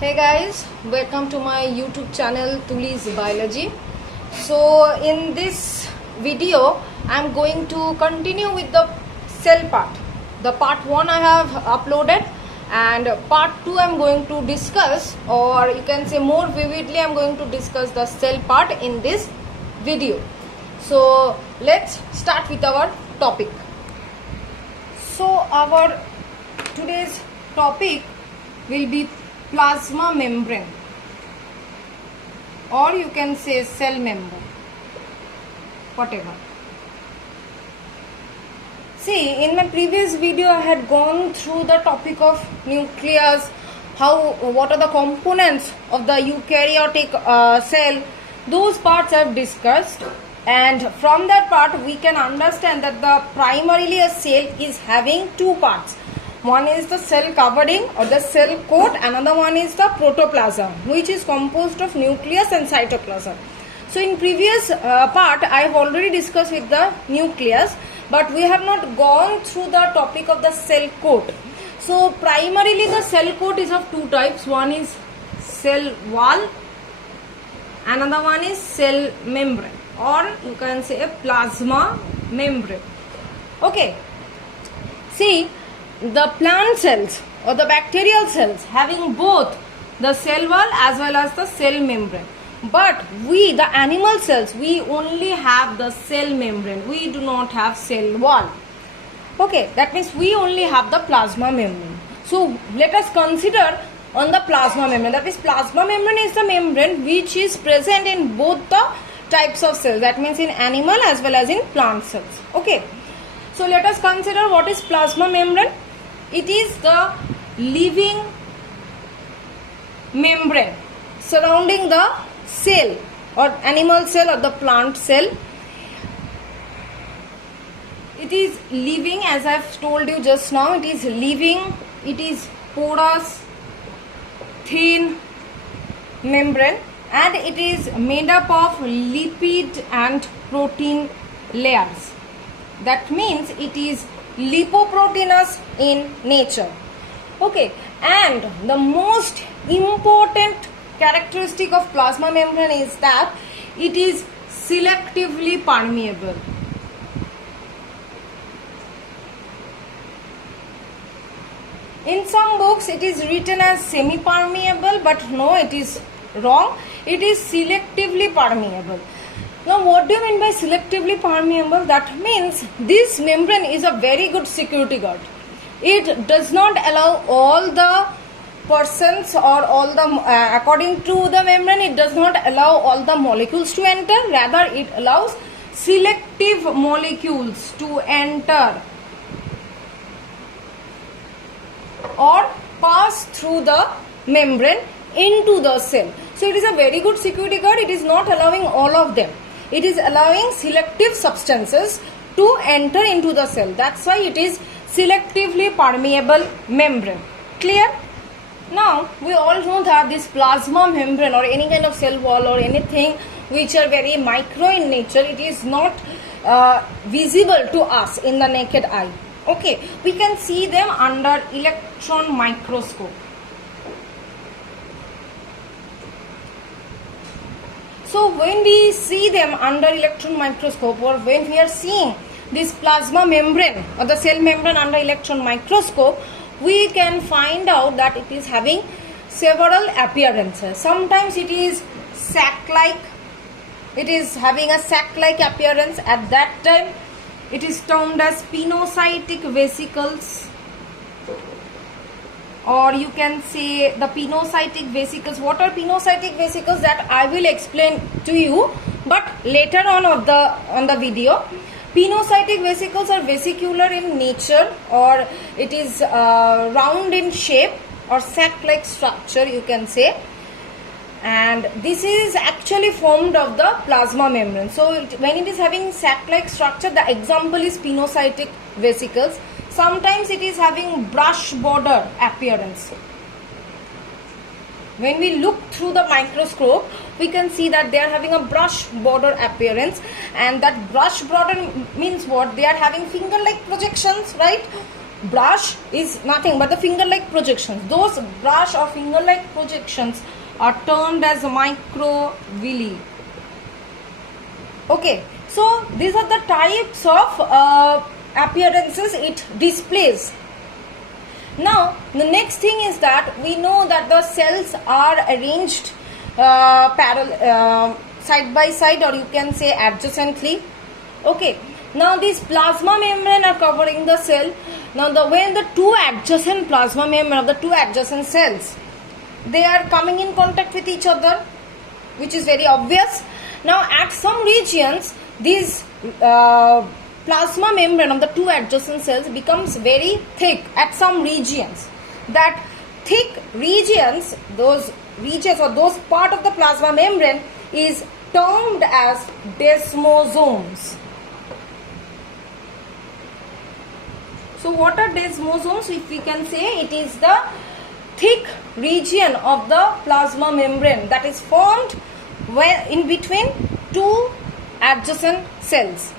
Hey guys, welcome to my YouTube channel Tuli's Biology. So in this video I'm going to continue with the cell part. The part 1 I have uploaded and part 2 I'm going to discuss, or you can say more vividly I'm going to discuss the cell part in this video. So let's start with our topic. So our today's topic will be plasma membrane, or you can say cell membrane, whatever. See, in my previous video I had gone through the topic of nucleus, what are the components of the eukaryotic cell. Those parts I have discussed, and from that part we can understand that the primarily a cell is having two parts. One is the cell covering or the cell coat, another one is the protoplasm, which is composed of nucleus and cytoplasm. So in previous part I have already discussed with the nucleus, but we have not gone through the topic of the cell coat. So primarily the cell coat is of two types. One is cell wall, another one is cell membrane, or you can say a plasma membrane. Okay, see, the plant cells or the bacterial cells having both the cell wall as well as the cell membrane, but we, the animal cells, we only have the cell membrane, we do not have cell wall. Okay, that means we only have the plasma membrane. So let us consider on the plasma membrane. That is, plasma membrane is the membrane which is present in both the types of cells, that means in animal as well as in plant cells. Okay, so let us consider what is plasma membrane. It is the living membrane surrounding the cell or animal cell or the plant cell. It is living, as I have told you just now, it is living, it is porous, thin membrane, and it is made up of lipid and protein layers. That means it is lipoproteinous in nature. Okay, and the most important characteristic of plasma membrane is that it is selectively permeable. In some books it is written as semi-permeable, but no, it is wrong. It is selectively permeable. Now, what do you mean by selectively permeable? That means this membrane is a very good security guard. It does not allow all the persons or all the, according to the membrane, it does not allow all the molecules to enter. Rather, it allows selective molecules to enter or pass through the membrane into the cell. So, it is a very good security guard. It is not allowing all of them. It is allowing selective substances to enter into the cell. That's why it is selectively permeable membrane. Clear? Now, we all know that this plasma membrane or any kind of cell wall or anything which are very micro in nature, it is not visible to us in the naked eye. Okay, we can see them under electron microscope. So when we see them under electron microscope, or when we are seeing this plasma membrane or the cell membrane under electron microscope, we can find out that it is having several appearances. Sometimes it is sac-like, it is having a sac-like appearance. At that time it is termed as pinocytic vesicles, or you can say the pinocytic vesicles. What are pinocytic vesicles? That I will explain to you, but later on the video. Pinocytic vesicles are vesicular in nature, or it is round in shape or sac-like structure, you can say, and this is actually formed of the plasma membrane. So when it is having sac-like structure, the example is pinocytic vesicles. Sometimes it is having brush border appearance. When we look through the microscope, we can see that they are having a brush border appearance, and that brush border means what? They are having finger-like projections, right? brush is nothing but the finger-like projections. Those brush or finger-like projections are termed as microvilli. Okay, so these are the types of appearances it displays. Now the next thing is that we know that the cells are arranged side by side, or you can say adjacently. Okay, now these plasma membrane are covering the cell. Now when the two adjacent plasma membrane of the two adjacent cells, they are coming in contact with each other, which is very obvious. Now at some regions, these plasma membrane of the two adjacent cells becomes very thick at some regions. That thick regions, those regions or those part of the plasma membrane is termed as desmosomes. So what are desmosomes? If we can say, it is the thick region of the plasma membrane that is formed in between two adjacent cells.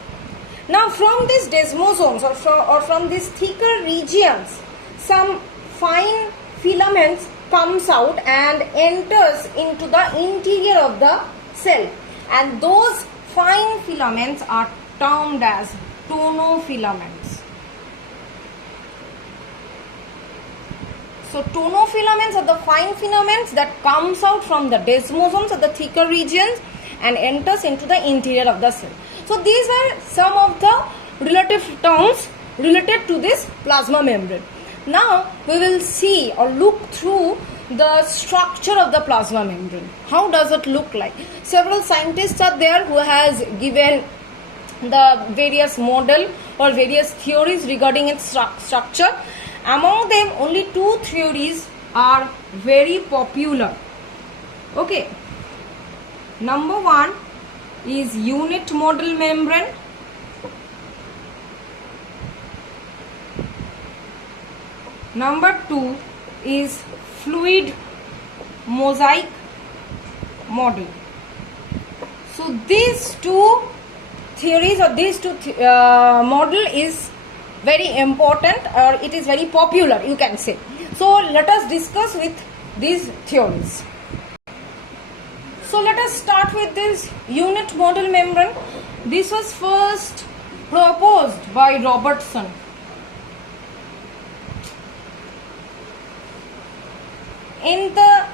Now from these desmosomes or from these thicker regions, some fine filaments comes out and enters into the interior of the cell, and those fine filaments are termed as tonofilaments. So tonofilaments are the fine filaments that comes out from the desmosomes of the thicker regions and enters into the interior of the cell. So these are some of the relative terms related to this plasma membrane. Now we will see or look through the structure of the plasma membrane. How does it look like? Several scientists are there who has given the various model or various theories regarding its structure. Among them, only two theories are very popular. Okay. Number one is unit model membrane. Number two is fluid mosaic model. So these two theories or these two model is very important, or it is very popular, you can say. So let us discuss with these theories. So let us start with this unit model membrane. This was first proposed by Robertson. In the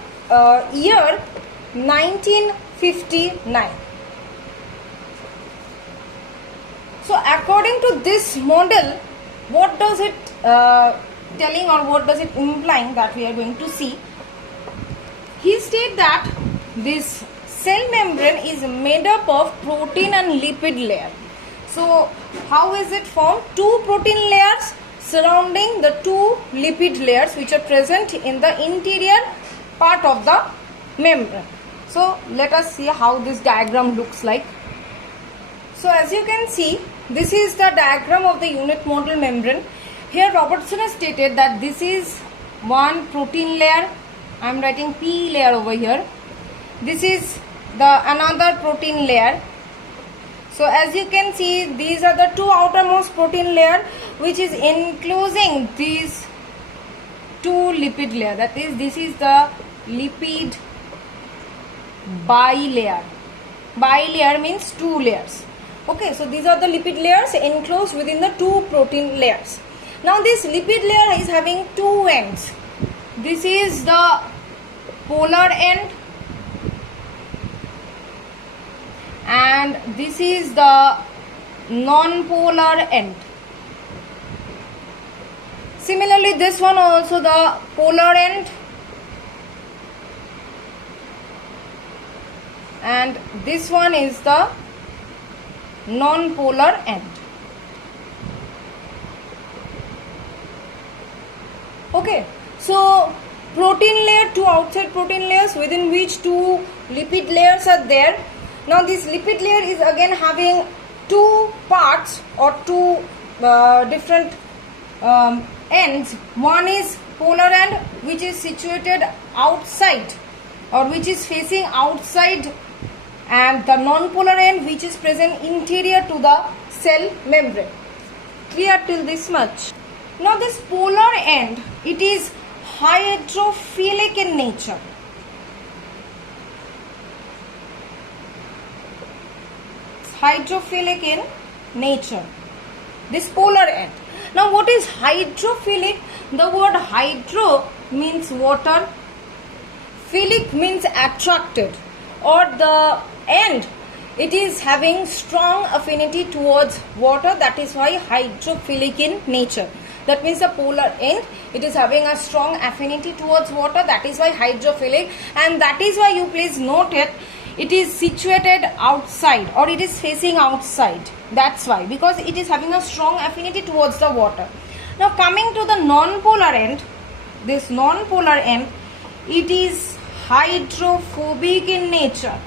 year 1959. So according to this model, what does it telling or what does it implying that we are going to see? He stated that this cell membrane is made up of protein and lipid layer. So how is it formed? Two protein layers surrounding the two lipid layers which are present in the interior part of the membrane. So let us see how this diagram looks like. So as you can see, this is the diagram of the unit model membrane. Here Robertson has stated that this is one protein layer. I am writing P layer over here. This is the another protein layer. So as you can see, these are the two outermost protein layer which is enclosing these two lipid layer. That is, this is the lipid bilayer. Bilayer means two layers. Okay, so these are the lipid layers enclosed within the two protein layers. Now this lipid layer is having two ends. This is the polar end and this is the non-polar end. Similarly, this one also the polar end and this one is the non-polar end. Okay, so protein layer, two outside protein layers within which two lipid layers are there. Now this lipid layer is again having two parts or two different ends. One is polar end which is situated outside or which is facing outside, and the non-polar end which is present interior to the cell membrane. Clear till this much? Now this polar end, it is hydrophilic in nature. Hydrophilic in nature, this polar end. Now what is hydrophilic? The word hydro means water, philic means attracted, or the end, it is having strong affinity towards water, that is why hydrophilic in nature. That means the polar end, it is having a strong affinity towards water, that is why hydrophilic, and that is why you please note it is situated outside, or it is facing outside. That's why, because it is having a strong affinity towards the water. Now coming to the non-polar end, this non-polar end, it is hydrophobic in nature.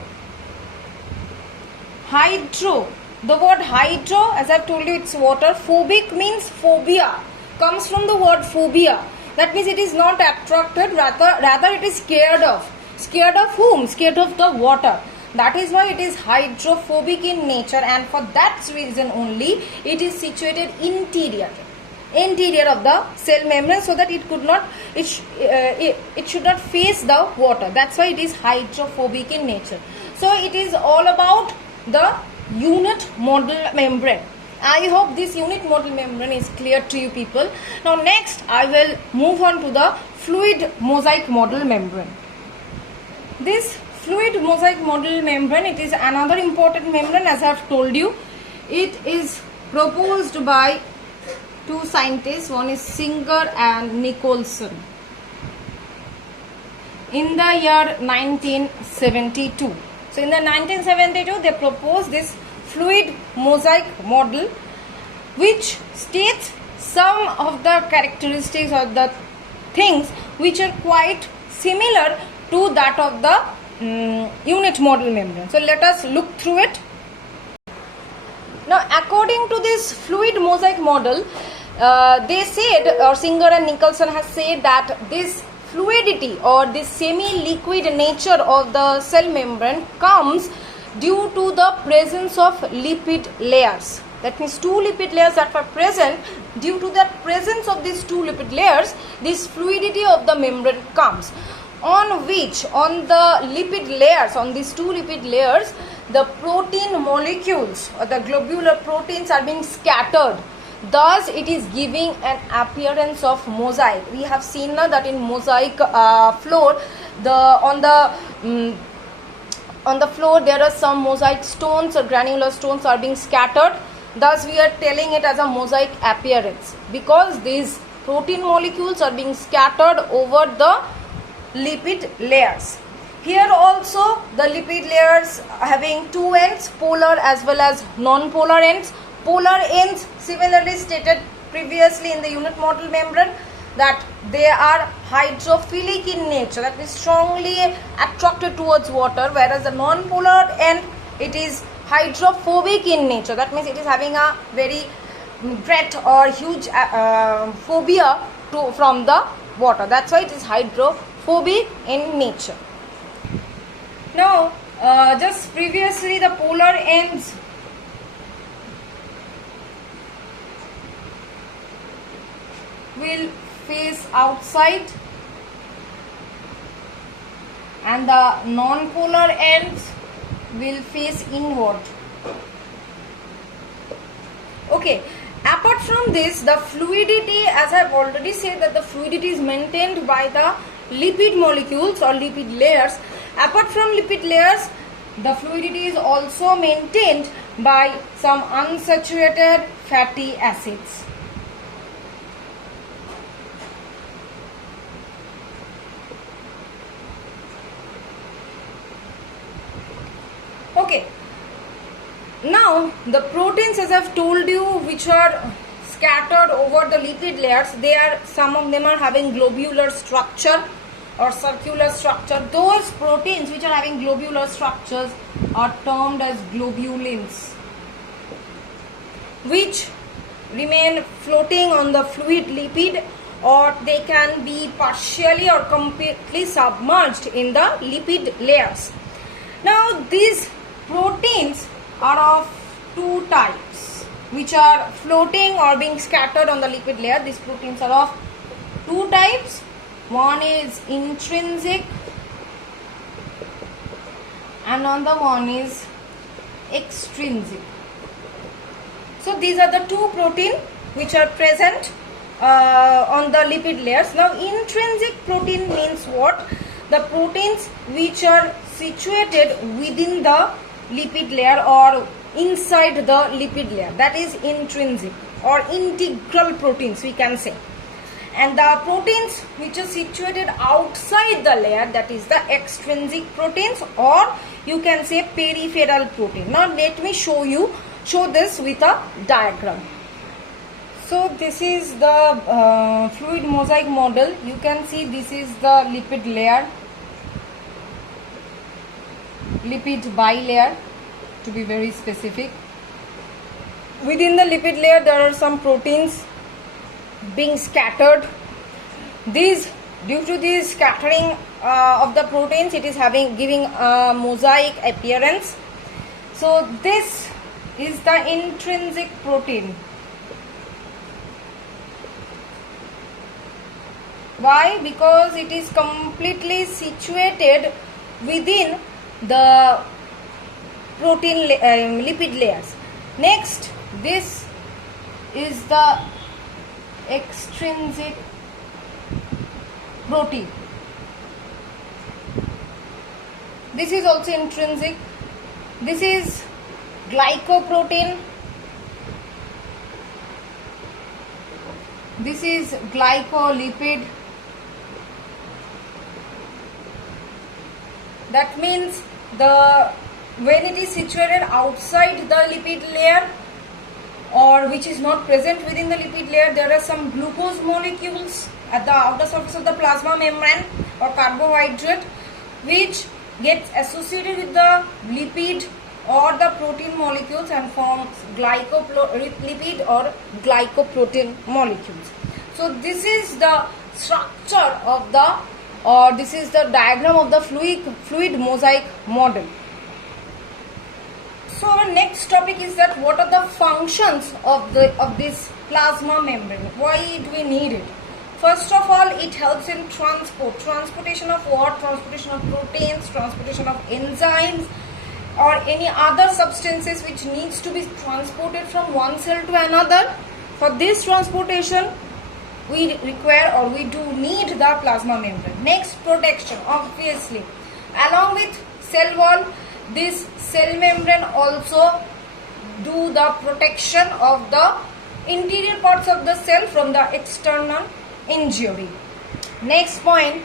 Hydro, the word hydro, as I've told you, it's water. Phobic means phobia, comes from the word phobia. That means it is not attracted, rather it is scared of. Scared of whom? Scared of the water. That is why it is hydrophobic in nature, and for that reason only it is situated interior of the cell membrane, so that it could not, it should not face the water. That's why it is hydrophobic in nature. So it is all about the unit model membrane. I hope this unit model membrane is clear to you people. Now next I will move on to the fluid mosaic model membrane. This fluid mosaic model membrane, it is another important membrane, as I have told you. It is proposed by two scientists, one is Singer and Nicholson, in the year 1972. So in the 1972 they proposed this fluid mosaic model, which states some of the characteristics or the things which are quite similar to that of the unit model membrane. So let us look through it. Now according to this fluid mosaic model, they said, or Singer and Nicholson has said, that this fluidity or this semi-liquid nature of the cell membrane comes due to the presence of lipid layers. That means two lipid layers that were present. Due to the presence of these two lipid layers, this fluidity of the membrane comes, on which, on the lipid layers, on these two lipid layers, the protein molecules or the globular proteins are being scattered. Thus it is giving an appearance of mosaic. We have seen now that in mosaic floor, on the floor there are some mosaic stones or granular stones are being scattered. Thus we are telling it as a mosaic appearance, because these protein molecules are being scattered over the lipid layers. Here also the lipid layers having two ends, polar as well as non-polar ends. Polar ends, similarly stated previously in the unit model membrane, that they are hydrophilic in nature, that is strongly attracted towards water, whereas the non-polar end, it is hydrophobic in nature. That means it is having a very great or huge phobia from the water. That's why it is hydrophobic in nature. Now just previously the polar ends will face outside and the non-polar ends will face inward. Okay, apart from this, the fluidity, as I have already said, that the fluidity is maintained by the lipid molecules or lipid layers. Apart from lipid layers, the fluidity is also maintained by some unsaturated fatty acids. Okay, now the proteins, as I have told you, which are scattered over the lipid layers, some of them are having globular structure or circular structure. Those proteins which are having globular structures are termed as globulins, which remain floating on the fluid lipid, or they can be partially or completely submerged in the lipid layers. Now these proteins are of two types. which are floating or being scattered on the lipid layer. These proteins are of two types. One is intrinsic, another one is extrinsic. So these are the two proteins which are present on the lipid layers. Now intrinsic protein means what? The proteins which are situated within the lipid layer or inside the lipid layer, that is intrinsic or integral proteins we can say. And the proteins which are situated outside the layer, that is the extrinsic proteins, or you can say peripheral protein. Now let me show this with a diagram. So this is the fluid mosaic model. You can see this is the lipid layer, lipid bilayer to be very specific. Within the lipid layer there are some proteins being scattered. Due to this scattering of the proteins, it is giving a mosaic appearance. So this is the intrinsic protein. Why? Because it is completely situated within the protein lipid layers. Next, this is the extrinsic protein. This is also intrinsic. This is glycoprotein. This is glycolipid. That means when it is situated outside the lipid layer or which is not present within the lipid layer, there are some glucose molecules at the outer surface of the plasma membrane or carbohydrate which gets associated with the lipid or the protein molecules and forms glycolipid or glycoprotein molecules. So this is the structure of this is the diagram of the fluid mosaic model. So our next topic is that what are the functions of this plasma membrane? Why do we need it? First of all, it helps in transportation of what? Transportation of proteins, transportation of enzymes or any other substances which needs to be transported from one cell to another. For this transportation, we require or we do need the plasma membrane. Next, protection, obviously. Along with cell wall, this cell membrane also do the protection of the interior parts of the cell from the external injury. Next point.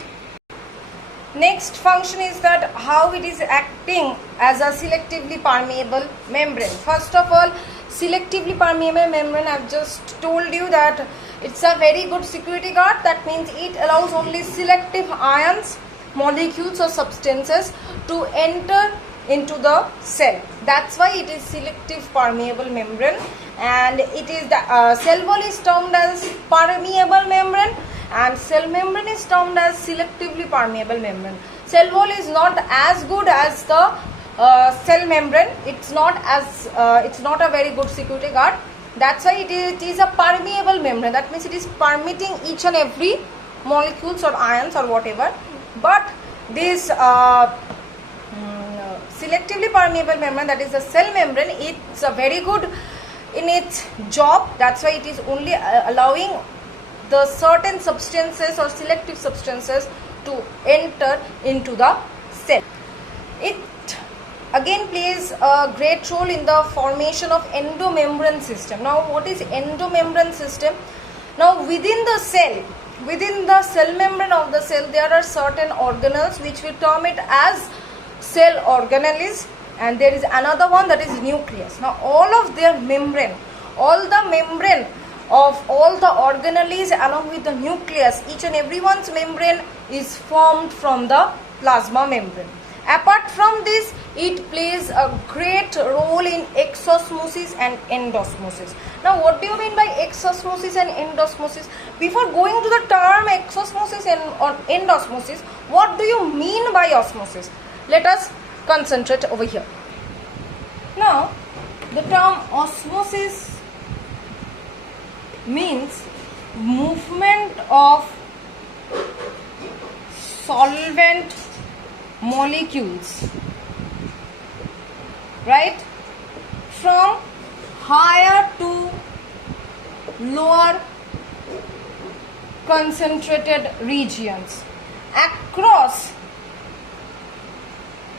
Next function is that how it is acting as a selectively permeable membrane. First of all, selectively permeable membrane, I've just told you that it's a very good security guard. That means it allows only selective ions, molecules or substances to enter into the cell. That's why it is selective permeable membrane, and it is the cell wall is termed as permeable membrane and cell membrane is termed as selectively permeable membrane. Cell wall is not as good as the cell membrane. It's not a very good security guard. That's why it is a permeable membrane. That means it is permitting each and every molecules or ions or whatever. But this selectively permeable membrane, that is the cell membrane, it's a very good in its job. That's why it is only allowing the certain substances or selective substances to enter into the cell. It again plays a great role in the formation of endomembrane system. Now what is endomembrane system? Now within the cell membrane of the cell, there are certain organelles which we term it as cell organelles, and there is another one that is nucleus. Now all of their membrane, all the membrane of all the organelles along with the nucleus, each and everyone's membrane is formed from the plasma membrane. Apart from this, it plays a great role in exosmosis and endosmosis. Now what do you mean by exosmosis and endosmosis? Before going to the term exosmosis and endosmosis, what do you mean by osmosis? Let us concentrate over here. Now the term osmosis means movement of solvent molecules, right, from higher to lower concentrated regions across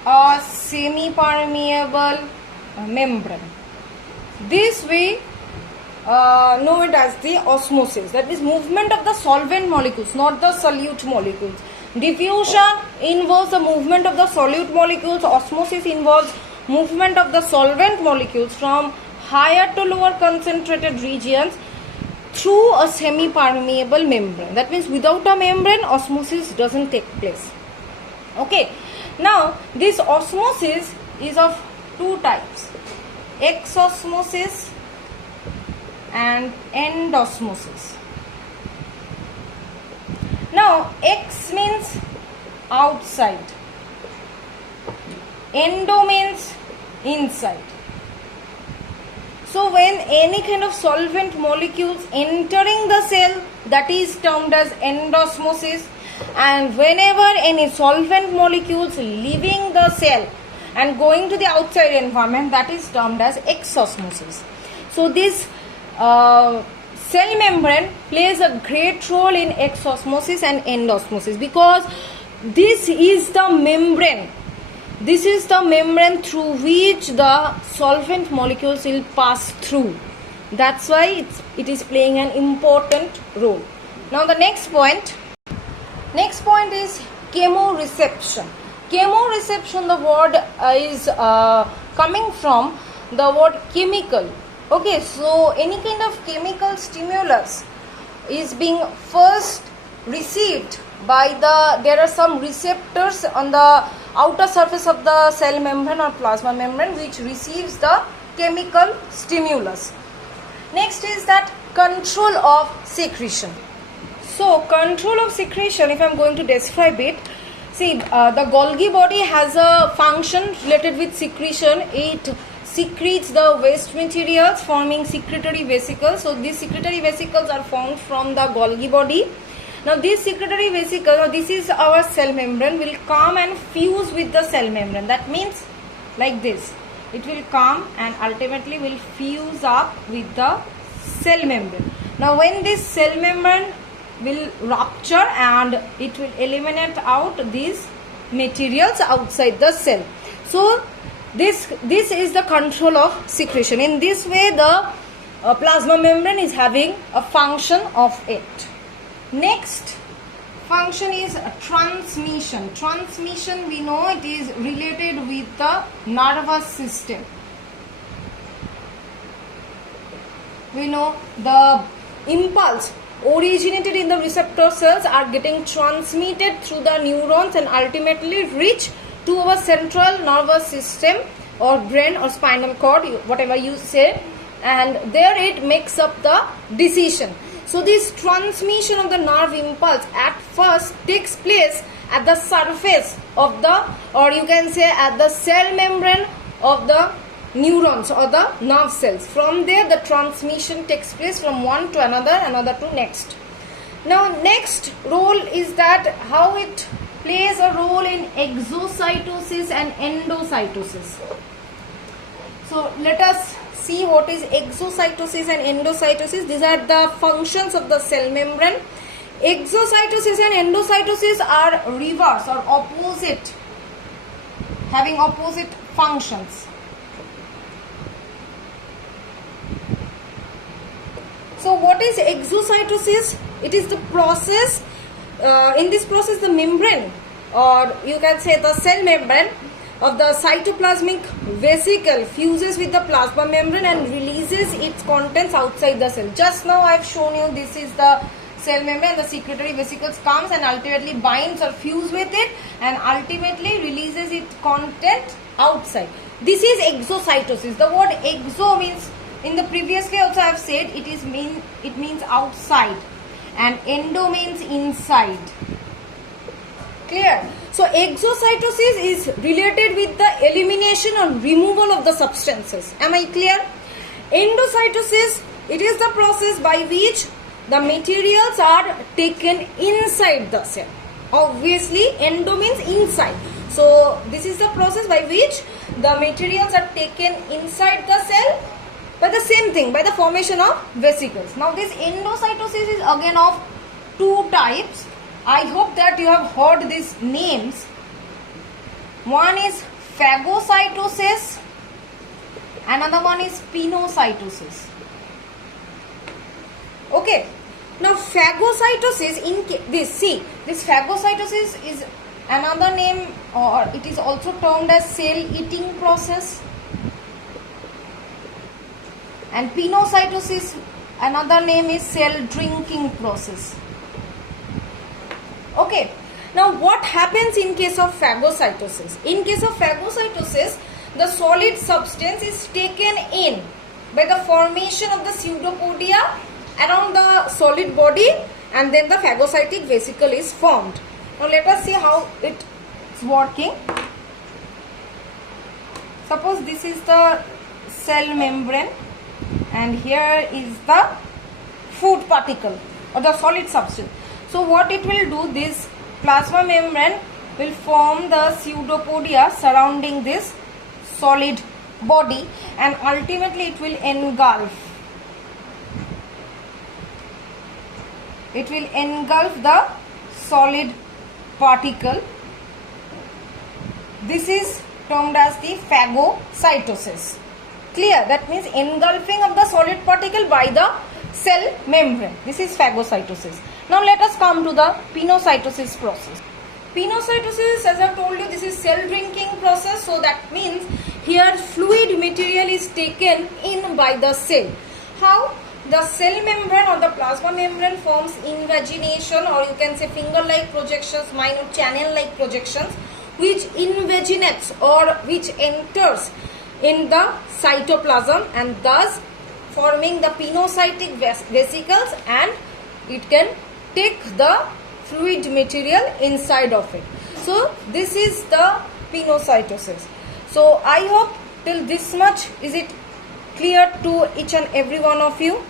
a semi-permeable membrane. This we know it as the osmosis. That is movement of the solvent molecules, not the solute molecules. Diffusion involves the movement of the solute molecules. Osmosis involves movement of the solvent molecules from higher to lower concentrated regions through a semi-permeable membrane. That means without a membrane, osmosis doesn't take place. Okay. Now, this osmosis is of two types, exosmosis and endosmosis. Now, X means outside, endo means inside. So, when any kind of solvent molecules entering the cell, that is termed as endosmosis, and whenever any solvent molecules leaving the cell and going to the outside environment, that is termed as exosmosis. So, this cell membrane plays a great role in exosmosis and endosmosis, because this is the membrane. This is the membrane through which the solvent molecules will pass through. That's why it is playing an important role. Now the next point is chemoreception. Chemoreception, the word is coming from the word chemical. Okay, so any kind of chemical stimulus is being first received by there are some receptors on the outer surface of the cell membrane or plasma membrane which receives the chemical stimulus. Next is that control of secretion. So control of secretion, if I am going to describe it, see, the Golgi body has a function related with secretion. It secretes the waste materials forming secretory vesicles. So these secretory vesicles are formed from the Golgi body. Now this secretory vesicle, this is our cell membrane, will come and fuse with the cell membrane. That means like this, it will come and ultimately will fuse up with the cell membrane. Now when this cell membrane will rupture and it will eliminate out these materials outside the cell. So this is the control of secretion. In this way the plasma membrane is having a function of it. Next function is transmission. Transmission, we know it is related with the nervous system. We know the impulse originated in the receptor cells are getting transmitted through the neurons and ultimately reach to our central nervous system or brain or spinal cord, whatever you say, and there it makes up the decision. So this transmission of the nerve impulse at first takes place at the surface of the, or you can say at the cell membrane of the neurons or the nerve cells. From there the transmission takes place from one to another to next. Now next role is that how it plays a role in exocytosis and endocytosis. So let us see what is exocytosis and endocytosis. These are the functions of the cell membrane. Exocytosis and endocytosis are reverse or opposite, having opposite functions. So what is exocytosis? It is the process, in this process the membrane, or you can say the cell membrane of the cytoplasmic vesicle fuses with the plasma membrane and releases its contents outside the cell. Just now I have shown you this is the cell membrane, the secretory vesicles comes and ultimately binds or fuse with it and ultimately releases its content outside. This is exocytosis. The word exo means, in the previously also I have said, it means outside, and endo means inside. Clear? So exocytosis is related with the elimination or removal of the substances. Am I clear? Endocytosis It is the process by which the materials are taken inside the cell. Obviously, endo means inside. So this is the process by which the materials are taken inside the cell by the same thing, by the formation of vesicles. Now this endocytosis is again of two types. I hope that you have heard these names. One is phagocytosis, another one is pinocytosis. Okay. Now phagocytosis, this phagocytosis is another name, or it is also termed as cell eating process. And pinocytosis, another name is cell drinking process. Okay. Now what happens in case of phagocytosis? In case of phagocytosis, the solid substance is taken in by the formation of the pseudopodia around the solid body, and then the phagocytic vesicle is formed. Now let us see how it is working. Suppose this is the cell membrane and here is the food particle or the solid substance. So what it will do, this plasma membrane will form the pseudopodia surrounding this solid body, and ultimately it will engulf. It will engulf the solid particle. This is termed as the phagocytosis. Clear? That means engulfing of the solid particle by the cell membrane. This is phagocytosis. Now let us come to the pinocytosis process. Pinocytosis, as I have told you, this is cell drinking process. So that means here fluid material is taken in by the cell. How? The cell membrane or the plasma membrane forms invagination, or you can say finger-like projections, minute channel-like projections, which invaginates or which enters in the cytoplasm, and thus forming the pinocytic vesicles, and it can take the fluid material inside of it. So this is the pinocytosis. So I hope till this much is it clear to each and every one of you.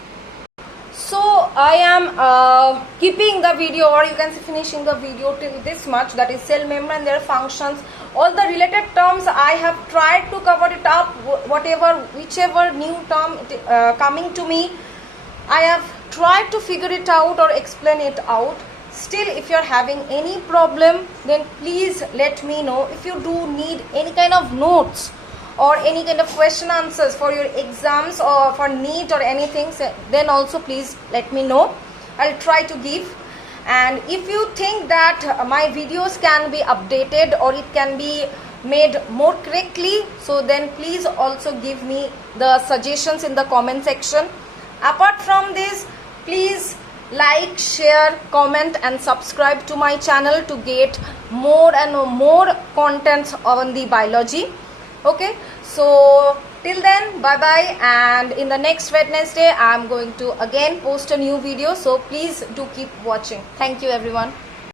So I am keeping the video, or you can say finishing the video till this much, that is cell membrane, their functions, all the related terms I have tried to cover it up. Whichever new term coming to me, I have tried to figure it out or explain it out. Still, if you are having any problem, then please let me know. If you do need any kind of notes or any kind of question answers for your exams or for NEET or anything, then also please let me know. I'll try to give. And if you think that my videos can be updated or it can be made more correctly, so then please also give me the suggestions in the comment section. Apart from this, please like, share, comment and subscribe to my channel to get more and more contents on the biology. Okay, so till then, bye bye, and in the next Wednesday I am going to again post a new video, so please do keep watching. Thank you everyone.